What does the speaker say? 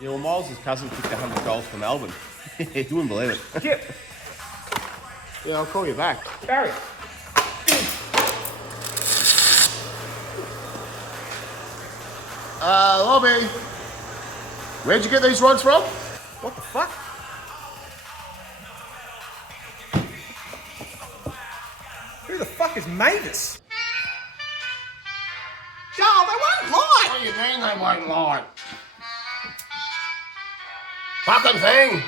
Yeah, well, Miles' cousin kicked 100 goals for Melbourne. You wouldn't believe it. Chip. Yeah, I'll call you back. Barry. Lobby. Where'd you get these rods from? What the fuck? Who the fuck has made this? Joel, they won't lie! What do you mean they won't lie? Fucking thing.